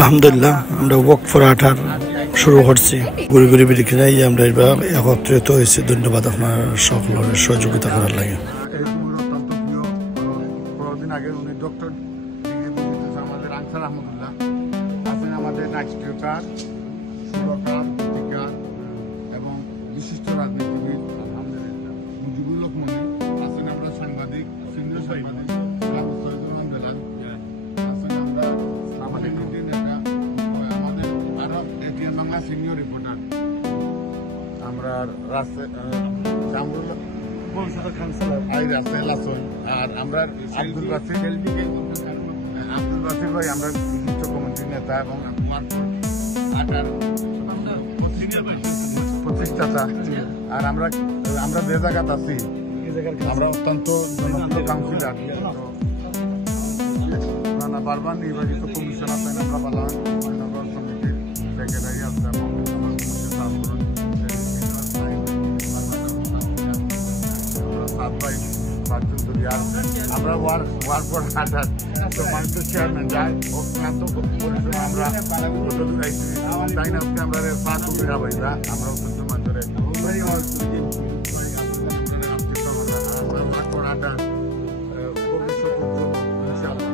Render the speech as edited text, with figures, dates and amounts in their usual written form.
আলহামদুলিল্লাহ আমরা walk for আঠার শুরু করছি ঘুরে ঘুরে বেরিয়ে নাই আমরা এবার একত্রিত হয়েছি। ধন্যবাদ আপনার সকলের সহযোগিতা করার লাগে। এবং বিশিষ্ট রাজনীতিবিদ মুজিবুর রহমান আছেন, আমরা সাংবাদিক সিনিয়র সাংবাদিক আমাদের এটিএন বাংলা সিনিয়র রিপোর্টার আমরা আর আমরা আব্দুল বাসির ভাই আমরা বিশিষ্ট কমিটির নেতা এবং প্রতিষ্ঠাতা। আর আমরা যে জায়গাত আছি আমরা অত্যন্ত জনপ্রিয় কাউন্সিলর, বারবার নির্বাচিত কমিশনার আছেন, আমরা বালান মহানগর সমিতির সেক্রেটারি আছে এবং আমরা ওয়ার্ড ফর আঠার মানুষের চেয়ারম্যান যাই অক্লান্ত পরিশ্রম আমরা তাই না আমরা সাকুবিরা ভাইরা আমরা অত্যন্ত মানুষের ওয়ার্ড ফর আঠার ভবিষ্যৎ উজ্জ্বল ইনশাআল্লাহ।